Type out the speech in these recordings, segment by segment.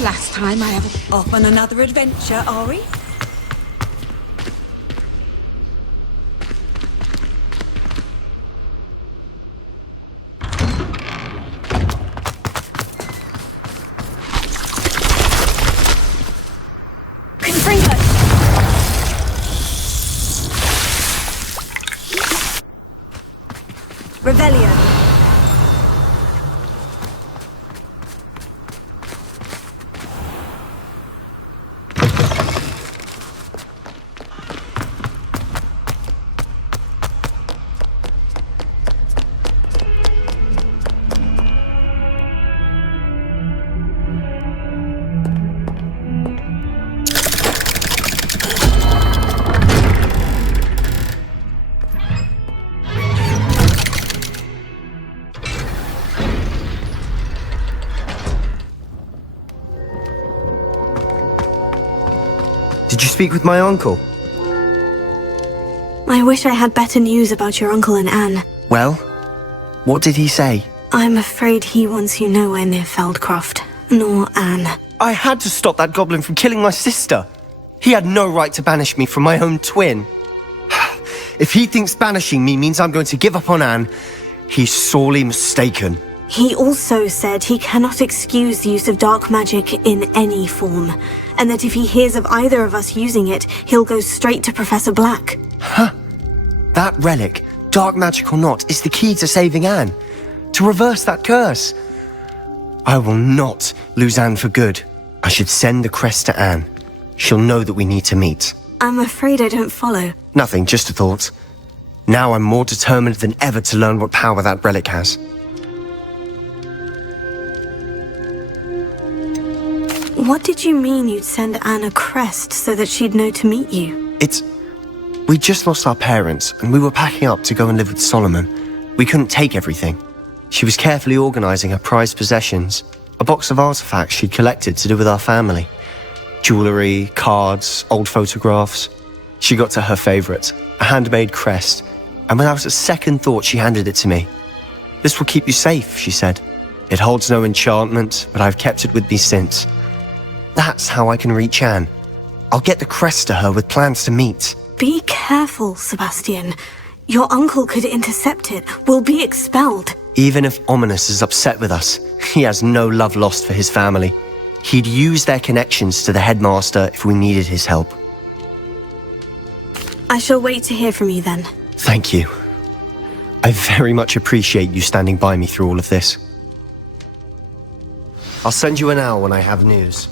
the last time I ever... Off on another adventure, are we? Revelio. Did you speak with my uncle? I wish I had better news about your uncle and Anne. Well, what did he say? I'm afraid he wants you nowhere near Feldcroft, nor Anne. I had to stop that goblin from killing my sister. He had no right to banish me from my own twin. If he thinks banishing me means I'm going to give up on Anne, he's sorely mistaken. He also said he cannot excuse the use of dark magic in any form, and that if he hears of either of us using it, he'll go straight to Professor Black. Huh? That relic, dark magic or not, is the key to saving Anne. To reverse that curse. I will not lose Anne for good. I should send the crest to Anne. She'll know that we need to meet. I'm afraid I don't follow. Nothing, just a thought. Now I'm more determined than ever to learn what power that relic has. What did you mean you'd send Anne a crest so that she'd know to meet you? We just lost our parents, and we were packing up to go and live with Solomon. We couldn't take everything. She was carefully organising her prized possessions, a box of artifacts she'd collected to do with our family. Jewellery, cards, old photographs. She got to her favourite, a handmade crest, and without a second thought she handed it to me. "This will keep you safe," she said. "It holds no enchantment, but I've kept it with me since. That's how I can reach Anne. I'll get the crest to her with plans to meet." Be careful, Sebastian. Your uncle could intercept it. We'll be expelled. Even if Ominous is upset with us, he has no love lost for his family. He'd use their connections to the headmaster if we needed his help. I shall wait to hear from you then. Thank you. I very much appreciate you standing by me through all of this. I'll send you an owl when I have news.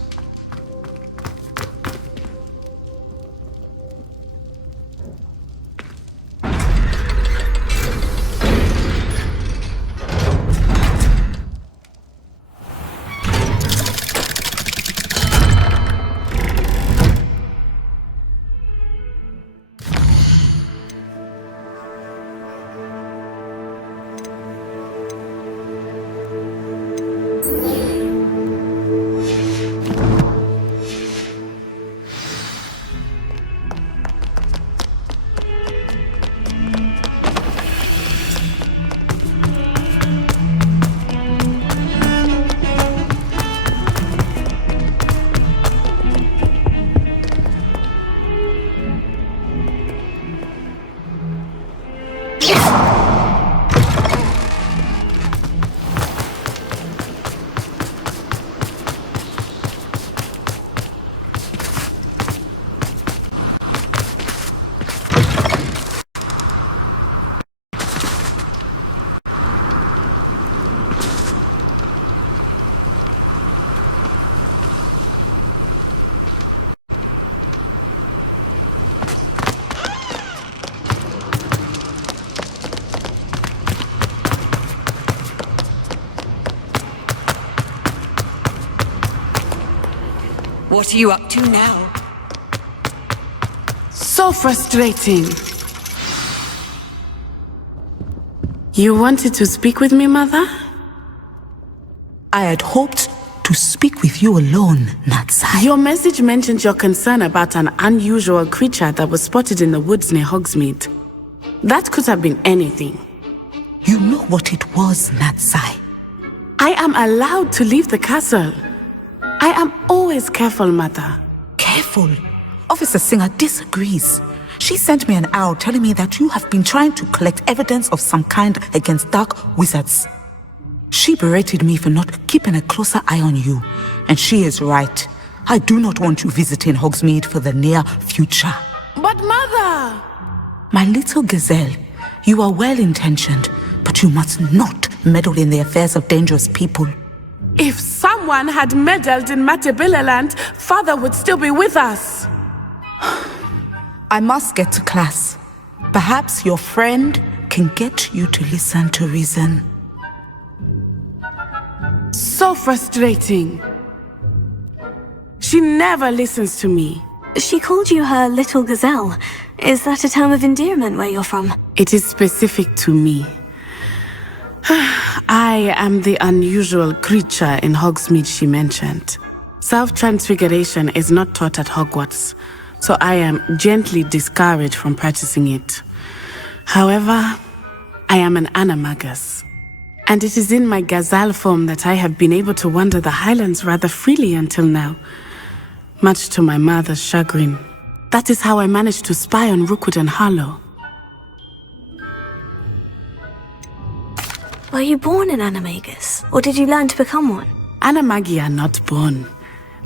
What are you up to now? So frustrating. You wanted to speak with me, Mother? I had hoped to speak with you alone, Natsai. Your message mentioned your concern about an unusual creature that was spotted in the woods near Hogsmeade. That could have been anything. You know what it was, Natsai. I am allowed to leave the castle. I am always careful, Mother. Careful. Officer Singer disagrees. She sent me an owl telling me that you have been trying to collect evidence of some kind against dark wizards. She berated me for not keeping a closer eye on you. And she is right. I do not want you visiting Hogsmeade for the near future. But Mother! My little gazelle, you are well-intentioned, but you must not meddle in the affairs of dangerous people. If someone had meddled in Matabeleland, Father would still be with us. I must get to class. Perhaps your friend can get you to listen to reason. So frustrating. She never listens to me. She called you her little gazelle. Is that a term of endearment where you're from? It is specific to me. I am the unusual creature in Hogsmeade she mentioned. Self-transfiguration is not taught at Hogwarts, so I am gently discouraged from practicing it. However, I am an animagus, and it is in my gazelle form that I have been able to wander the highlands rather freely until now, much to my mother's chagrin. That is how I managed to spy on Rookwood and Harlow. Were you born an animagus, or did you learn to become one? Animagi are not born.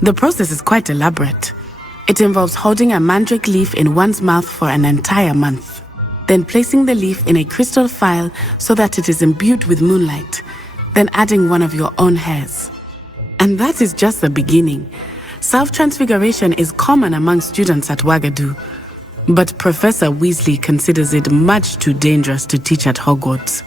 The process is quite elaborate. It involves holding a mandrake leaf in one's mouth for an entire month, then placing the leaf in a crystal phial so that it is imbued with moonlight, then adding one of your own hairs. And that is just the beginning. Self-transfiguration is common among students at Wagadu, but Professor Weasley considers it much too dangerous to teach at Hogwarts.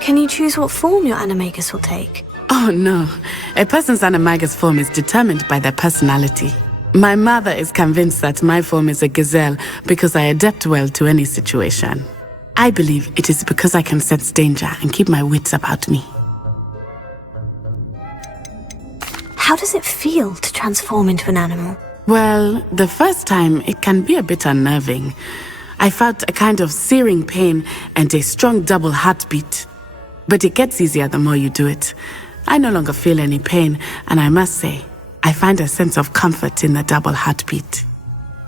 Can you choose what form your animagus will take? Oh no, a person's animagus form is determined by their personality. My mother is convinced that my form is a gazelle because I adapt well to any situation. I believe it is because I can sense danger and keep my wits about me. How does it feel to transform into an animal? Well, the first time it can be a bit unnerving. I felt a kind of searing pain and a strong double heartbeat. But it gets easier the more you do it. I no longer feel any pain, and I must say, I find a sense of comfort in the double heartbeat.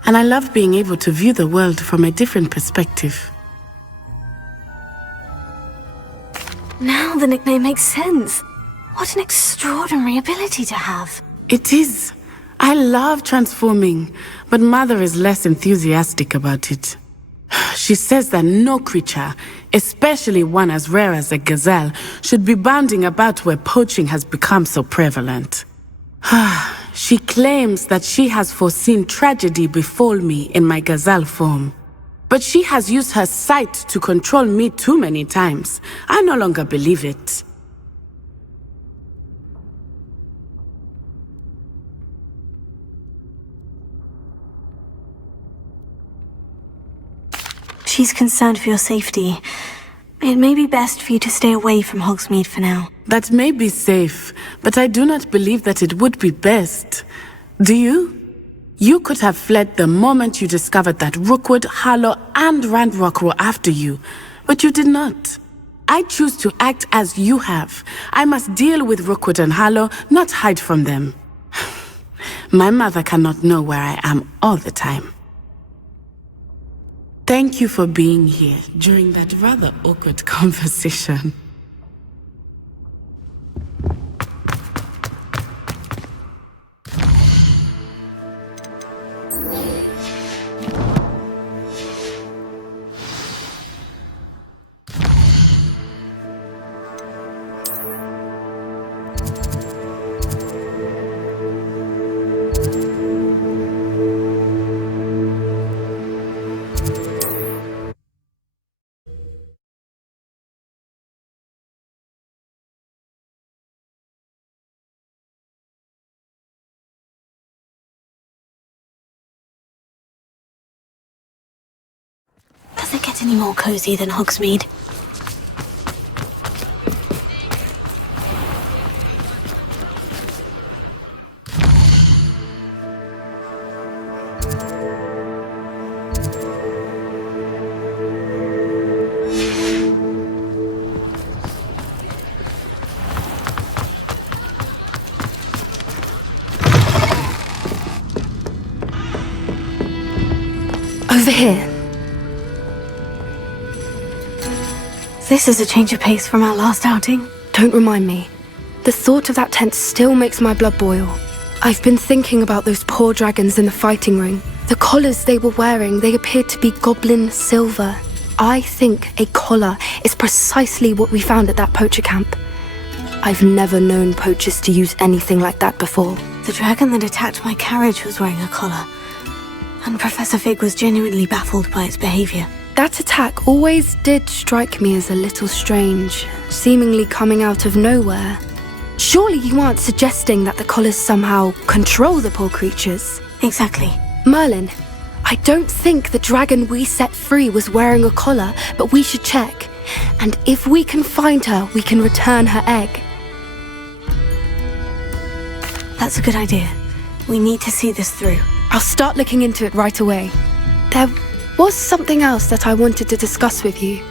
And I love being able to view the world from a different perspective. Now the nickname makes sense. What an extraordinary ability to have. It is. I love transforming, but Mother is less enthusiastic about it. She says that no creature, especially one as rare as a gazelle, should be bounding about where poaching has become so prevalent. She claims that she has foreseen tragedy befall me in my gazelle form. But she has used her sight to control me too many times. I no longer believe it. She's concerned for your safety. It may be best for you to stay away from Hogsmeade for now. That may be safe, but I do not believe that it would be best. Do you? You could have fled the moment you discovered that Rookwood, Harlow, and Ranrock were after you, but you did not. I choose to act as you have. I must deal with Rookwood and Harlow, not hide from them. My mother cannot know where I am all the time. Thank you for being here during that rather awkward conversation. Does it get any more cozy than Hogsmeade? Over here. This is a change of pace from our last outing. Don't remind me. The thought of that tent still makes my blood boil. I've been thinking about those poor dragons in the fighting ring. The collars they were wearing, they appeared to be goblin silver. I think a collar is precisely what we found at that poacher camp. I've never known poachers to use anything like that before. The dragon that attacked my carriage was wearing a collar, and Professor Fig was genuinely baffled by its behavior. That attack always did strike me as a little strange, seemingly coming out of nowhere. Surely you aren't suggesting that the collars somehow control the poor creatures? Exactly. Merlin, I don't think the dragon we set free was wearing a collar, but we should check. And if we can find her, we can return her egg. That's a good idea. We need to see this through. I'll start looking into it right away. There was something else that I wanted to discuss with you.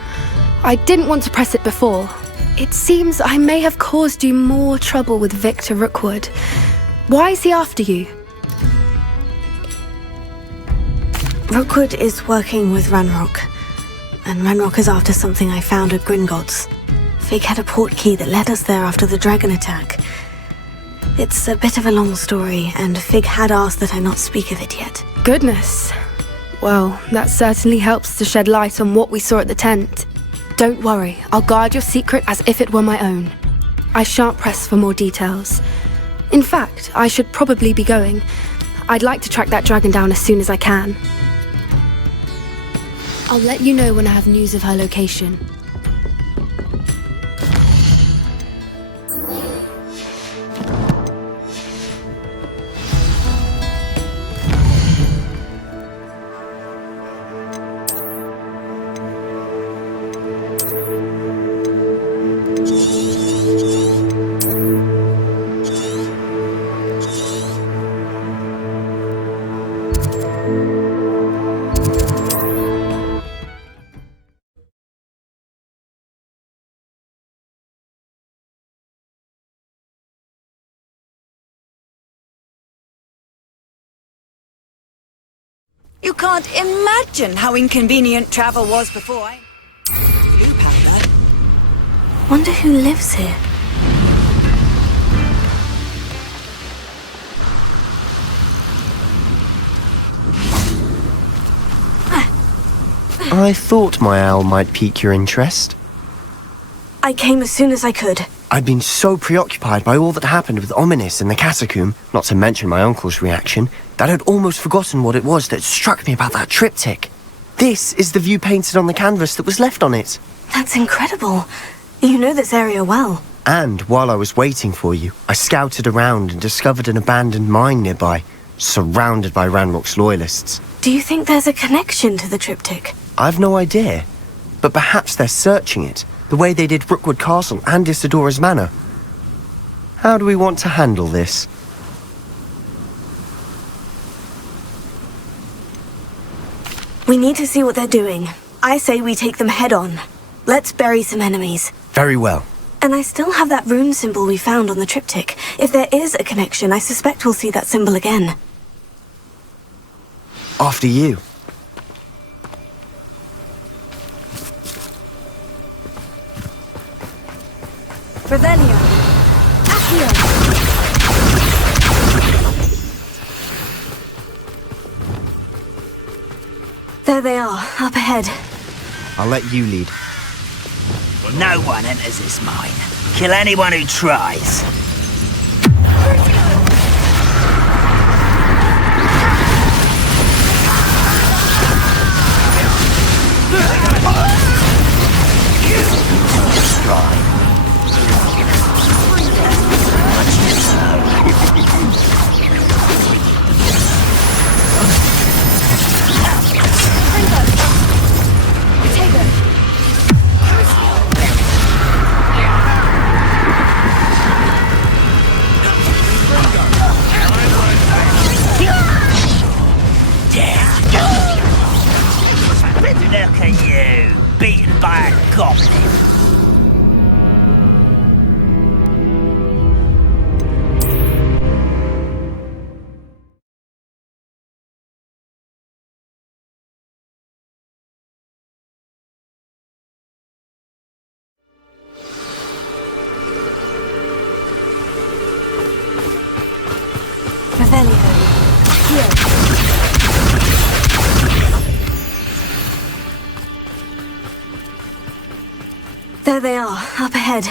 I didn't want to press it before. It seems I may have caused you more trouble with Victor Rookwood. Why is he after you? Rookwood is working with Ranrock, and Ranrock is after something I found at Gringotts. Fig had a portkey that led us there after the dragon attack. It's a bit of a long story, and Fig had asked that I not speak of it yet. Goodness. Well, that certainly helps to shed light on what we saw at the tent. Don't worry, I'll guard your secret as if it were my own. I shan't press for more details. In fact, I should probably be going. I'd like to track that dragon down as soon as I can. I'll let you know when I have news of her location. You can't imagine how inconvenient travel was before I... Blue powder. Wonder who lives here. I thought my owl might pique your interest. I came as soon as I could. I'd been so preoccupied by all that happened with Ominis in the catacomb, not to mention my uncle's reaction, that I'd almost forgotten what it was that struck me about that triptych. This is the view painted on the canvas that was left on it. That's incredible. You know this area well. And while I was waiting for you, I scouted around and discovered an abandoned mine nearby, surrounded by Ranrock's loyalists. Do you think there's a connection to the triptych? I've no idea, but perhaps they're searching it, the way they did Rookwood Castle and Isidora's Manor. How do we want to handle this? We need to see what they're doing. I say we take them head on. Let's bury some enemies. Very well. And I still have that rune symbol we found on the triptych. If there is a connection, I suspect we'll see that symbol again. After you. Revelio. Accio. There they are, up ahead. I'll let you lead. No one enters this mine. Kill anyone who tries. Revelio. Here. There they are, up ahead.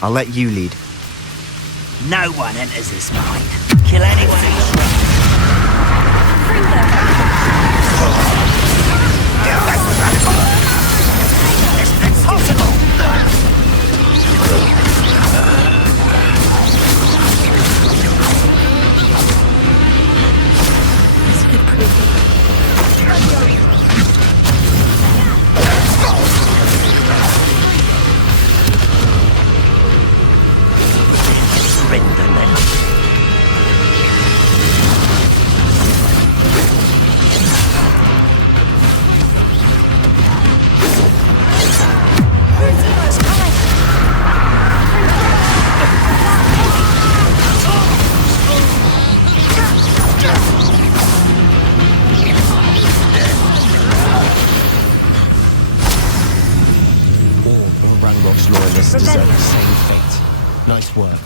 I'll let you lead. No one enters this mine. Kill anyone who tries. It's impossible! It's a bit creepy. Surrender then. Ranrock's loyalists deserve the same fate. Nice work.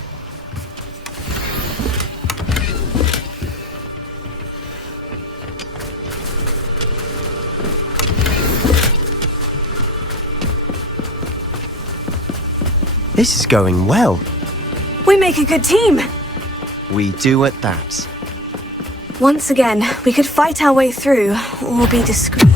This is going well. We make a good team. We do at that. Once again, we could fight our way through, or be discreet.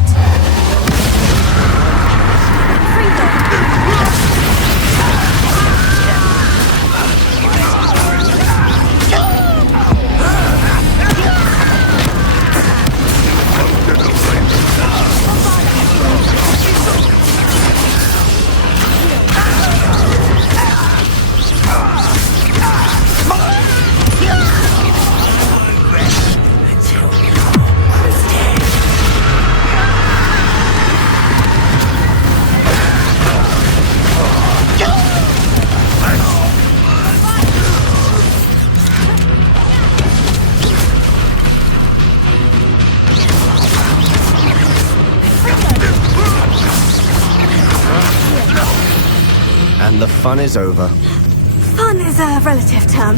And the fun is over. Fun is a relative term.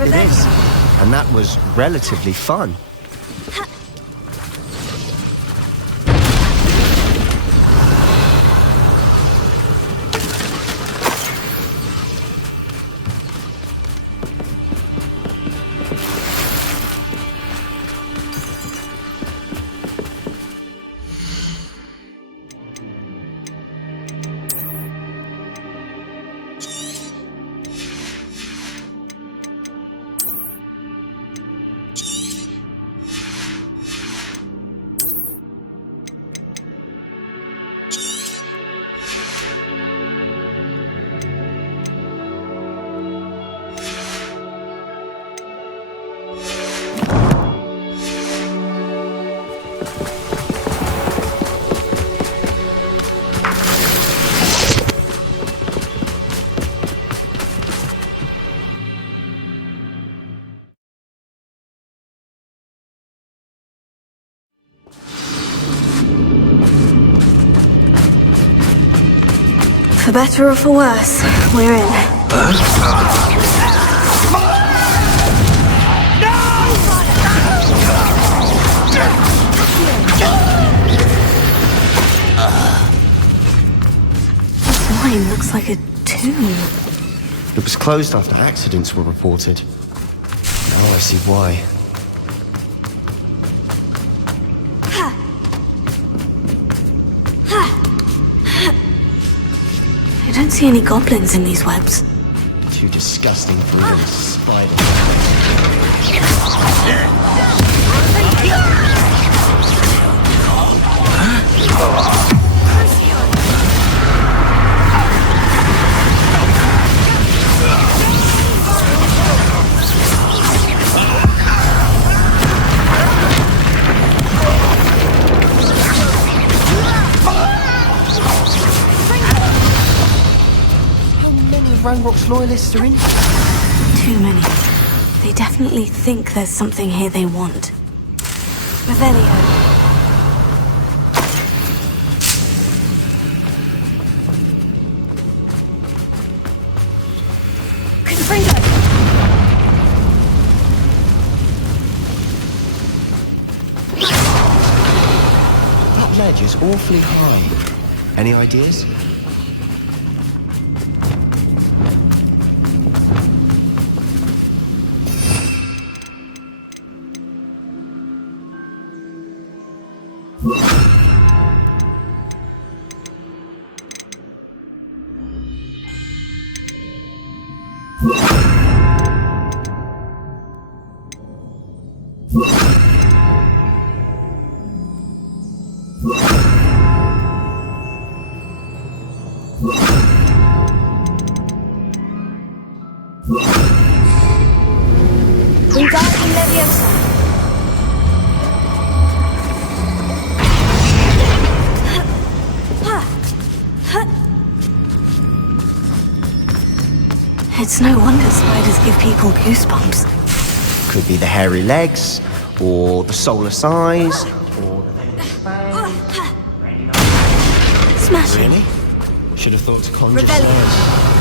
It is. And that was relatively fun. For better or for worse, we're in. This mine looks like a tomb. It was closed after accidents were reported. Now I see why. I don't see any goblins in these webs. Too disgusting for even a spider. Ranrock's loyalists are in? Too many. They definitely think there's something here they want. Revelio. edge is awfully high. Any ideas? It's no wonder spiders give people goosebumps. Could be the hairy legs, or the soulless eyes, or Smashing. Really? Should have thought to conjure Rebellion. stairs.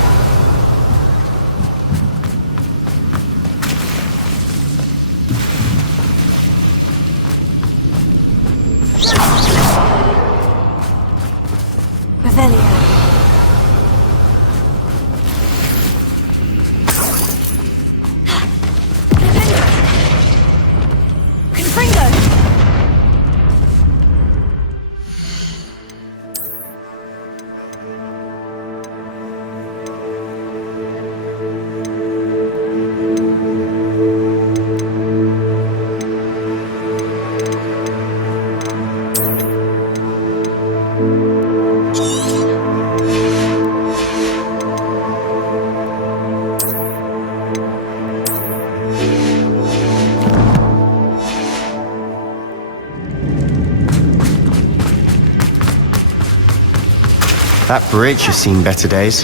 That bridge has seen better days.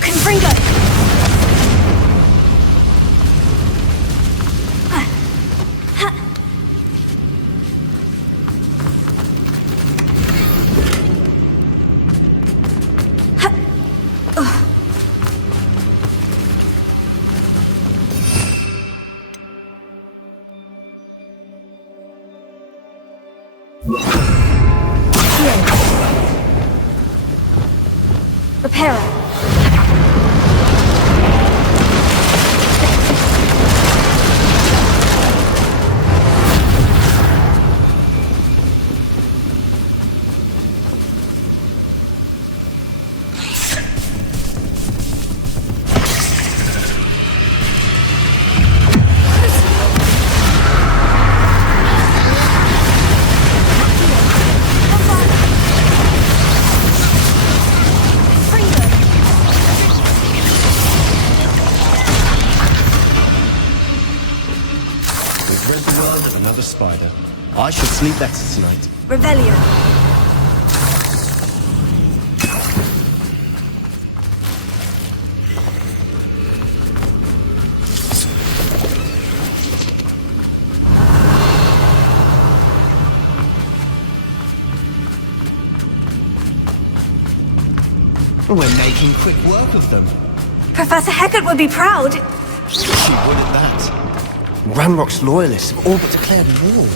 Confringo! Spider. I should sleep better tonight. Revelio. We're making quick work of them. Professor Hecat would be proud. She would at that. Ranrock's loyalists have all but declared war.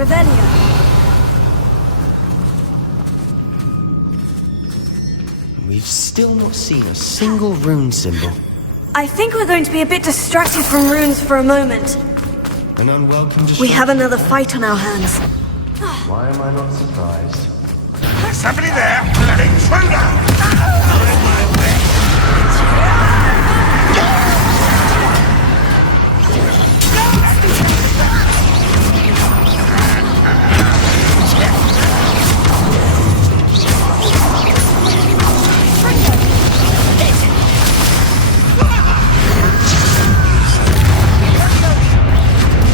Revelio. We've still not seen a single rune symbol. I think we're going to be a bit distracted from runes for a moment. An unwelcome distraction. We have another fight on our hands. Why am I not surprised? There's somebody there! An intruder!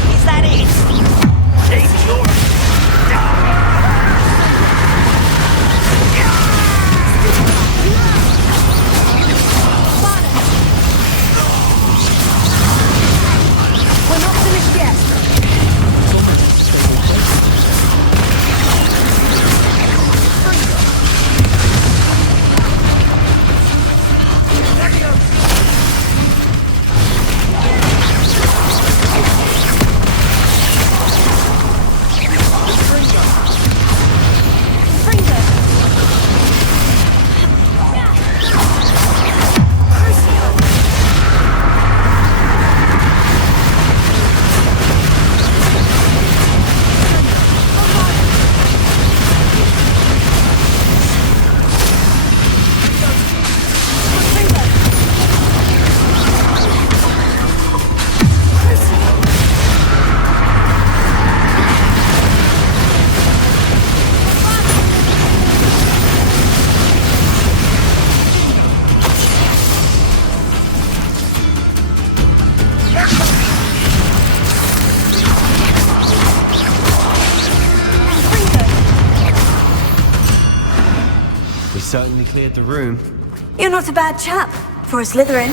Is that it? Take yours! We're not finished yet. We certainly cleared the room. You're not a bad chap for a Slytherin.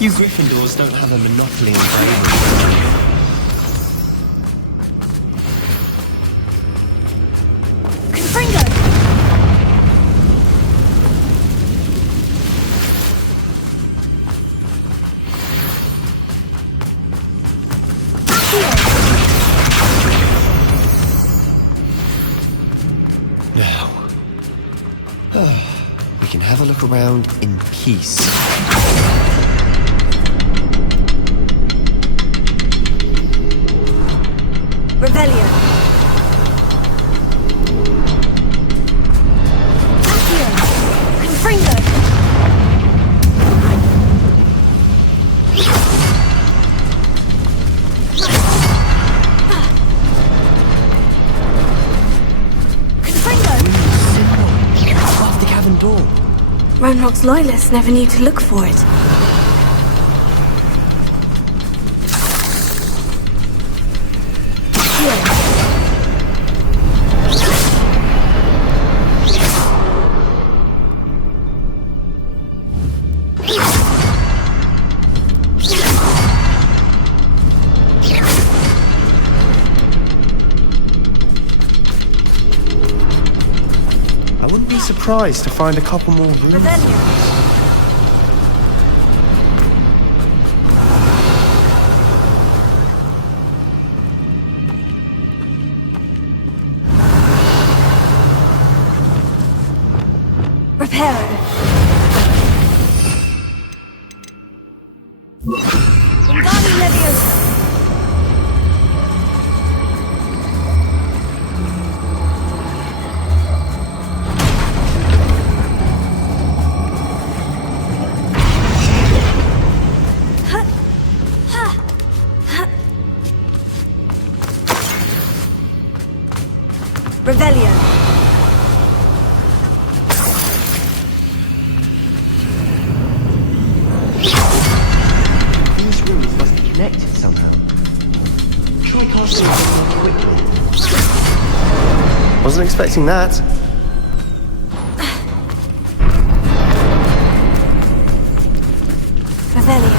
You Gryffindors don't have a monopoly in bravery. Confringo! Now, we can have a look around in peace. Revelio. Accio. Confringo. Confringo. Above the cavern door. Ranrock's loyalists never knew to look for it. I wouldn't be surprised to find a couple more rooms. Revelio. Reparo. Wingardium Leviosa. Revelio. These rooms must be connected somehow. Try casting them quickly. Wasn't expecting that. Revelio.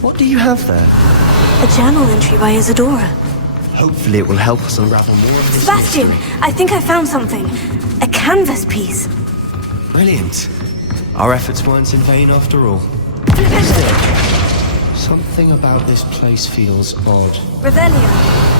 What do you have there? A journal entry by Isadora. Hopefully it will help us unravel more of this. Sebastian, I think I found something. A canvas piece. Brilliant. Our efforts weren't in vain after all. Something about this place feels odd. Revelio.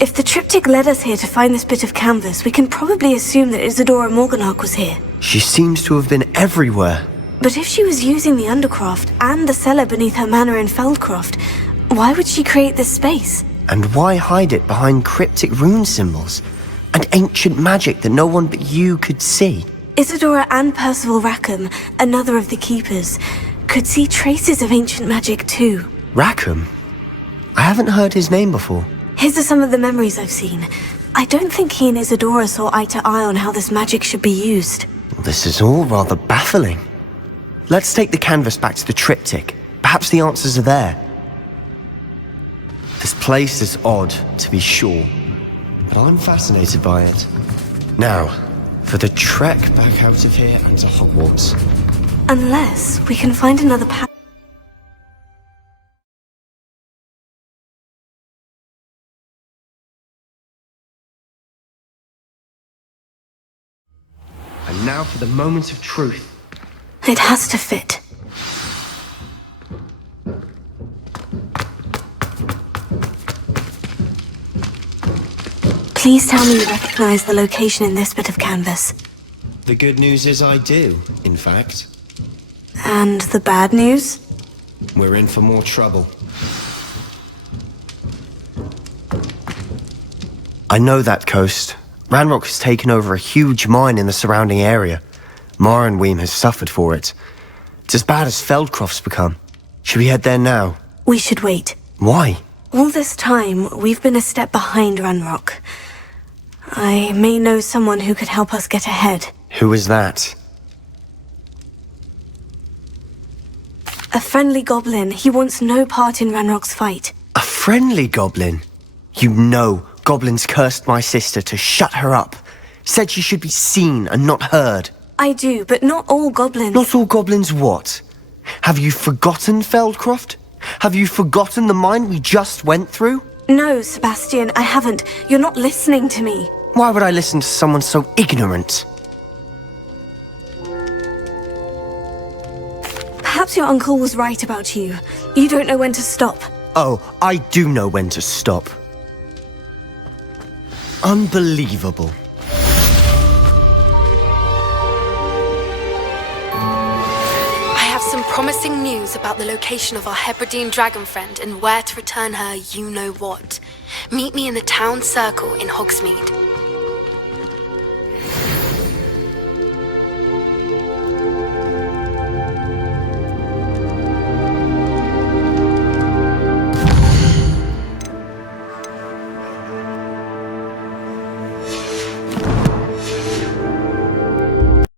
If the triptych led us here to find this bit of canvas, we can probably assume that Isadora Morganach was here. She seems to have been everywhere. But if she was using the Undercroft and the cellar beneath her manor in Feldcroft, why would she create this space? And why hide it behind cryptic rune symbols? And ancient magic that no one but you could see? Isadora and Percival Rackham, another of the Keepers, could see traces of ancient magic too. Rackham? I haven't heard his name before. His are some of the memories I've seen. I don't think he and Isadora saw eye to eye on how this magic should be used. This is all rather baffling. Let's take the canvas back to the triptych. Perhaps the answers are there. This place is odd, to be sure, but I'm fascinated by it. Now, for the trek back out of here and to Hogwarts. Unless we can find another path. And now for the moment of truth. It has to fit. Please tell me you recognize the location in this bit of canvas. The good news is I do, in fact. And the bad news? We're in for more trouble. I know that coast. Ranrock has taken over a huge mine in the surrounding area. Morinweem has suffered for it. It's as bad as Feldcroft's become. Should we head there now? We should wait. Why? All this time, we've been a step behind Ranrock. I may know someone who could help us get ahead. Who is that? A friendly goblin. He wants no part in Ranrock's fight. A friendly goblin? You know, goblins cursed my sister to shut her up. Said she should be seen and not heard. I do, but not all goblins. Not all goblins what? Have you forgotten Feldcroft? Have you forgotten the mine we just went through? No, Sebastian, I haven't. You're not listening to me. Why would I listen to someone so ignorant? Perhaps your uncle was right about you. You don't know when to stop. Oh, I do know when to stop. Unbelievable. I have some promising news about the location of our Hebridean dragon friend and where to return her you-know-what. Meet me in the town circle in Hogsmeade.